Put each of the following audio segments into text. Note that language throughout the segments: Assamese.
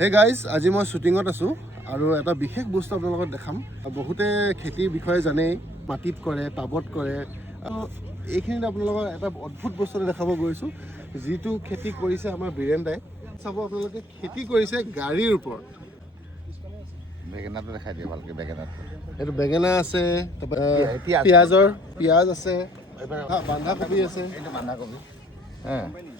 হে গাইজ, আজি মই শ্বুটিঙত আছোঁ আৰু এটা বিশেষ বস্তু আপোনালোকক দেখাম। বহুতে খেতিৰ বিষয়ে জানেই, মাটিত কৰে, টাবত কৰে। আৰু এইখিনিত আপোনালোকক এটা অদ্ভুত বস্তু দেখাব গৈছোঁ, যিটো খেতি কৰিছে আমাৰ বীৰেন্দাই। চাব, আপোনালোকে খেতি কৰিছে গাড়ীৰ ওপৰত। বেঙেনাটো দেখাই দিয়ে ভালকৈ। বেঙেনাটো এইটো বেঙেনা আছে, পিঁয়াজ আছে, বন্ধাকবি আছে, এইটো বন্ধাকবি,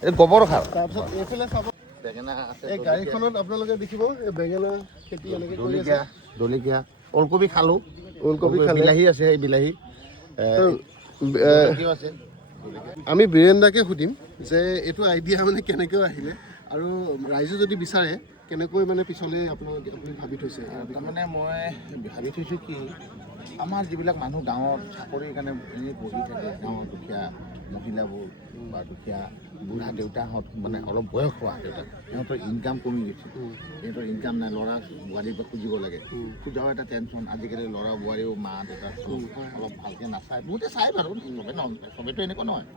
এইটো গোবৰ সাৰ। তাৰপিছত এইফালে চাব, বেঙেনা আছে। এই গাড়ীখনত আপোনালোকে দেখিব এই বেঙেনা খেতি এনেকৈ কৰি আছে। জলকীয়া, ওলকবি খালোঁ, ওলকবি খালে, বিলাহী আছে, এই বিলাহী আছে। আমি বীৰেন্দাকে সুধিম যে এইটো আইডিয়া মানে কেনেকৈ আহিলে আৰু ৰাইজে যদি বিচাৰে কেনেকৈ মানে পিছলৈ আপুনি ভাবি থৈছে। তাৰমানে মই ভাবি থৈছোঁ কি, আমাৰ যিবিলাক মানুহ গাঁৱত চাকৰিৰ কাৰণে এনেই বহি থাকে, গাঁৱৰ দুখীয়া মহিলাবোৰ বা দুখীয়া বুঢ়া দেউতাহঁত, মানে অলপ বয়স হোৱা দেউতা, সিহঁতৰ ইনকাম কমি গৈছে। সিহঁতৰ ইনকাম নাই, ল'ৰা বোৱাৰীৰ পৰা খুজিব লাগে, খোজাও এটা টেনশ্যন। আজিকালি ল'ৰা বোৱাৰীও মা দেউতাক অলপ ভালকৈ নাচায়। বহুতে চাই বাৰু, চবেতো এনেকুৱা নহয়।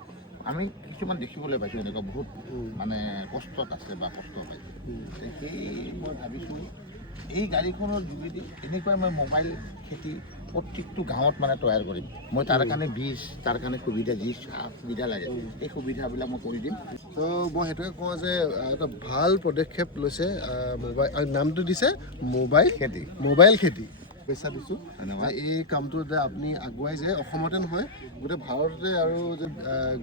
আমি কিছুমান দেখিবলৈ পাইছোঁ এনেকুৱা বহুত মানে কষ্টত আছে বা কষ্ট পাইছে। সেই মই ভাবিছোঁ এই গাড়ীখনৰ যোগেদি এনেকুৱাই মই মোবাইল খেতি প্ৰত্যেকটো গাঁৱত মানে তৈয়াৰ কৰিম। মই তাৰ কাৰণে বীজ, তাৰ কাৰণে সুবিধা, যি সুবিধা লাগে সেই সুবিধাবিলাক মই কৰি দিম। তো মই সেইটোৱে কওঁ যে এটা ভাল পদক্ষেপ লৈছে মোবাইল, নামটো দিছে মোবাইল খেতি। পইচা দিছোঁ এই কামটো যে আপুনি আগুৱাই যায়, অসমতে নহয় গোটেই ভাৰততে আৰু যে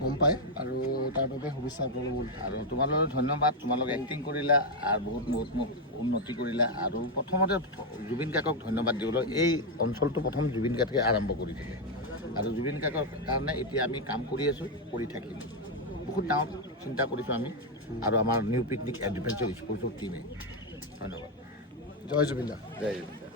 গম পায়, আৰু তাৰ বাবে শুভেচ্ছা আপোনালোক। আৰু তোমালোকক ধন্যবাদ, তোমালোকে এক্টিং কৰিলা আৰু বহুত মোক উন্নতি কৰিলা। আৰু প্ৰথমতে জুবিন কাকক ধন্যবাদ দিবলৈ, এই অঞ্চলটো প্ৰথম জুবিন কাকে আৰম্ভ কৰি দিলে, আৰু জুবিন কাকৰ কাৰণে এতিয়া আমি কাম কৰি আছোঁ, কৰি থাকিম। বহুত ডাঙৰ চিন্তা কৰিছোঁ আমি আৰু আমাৰ নিউ পিকনিক এডভেঞ্চাৰ স্পৰ্টছৰ টিমে। ধন্যবাদ। জয় জুবিন দা। জয় জুবিন দা।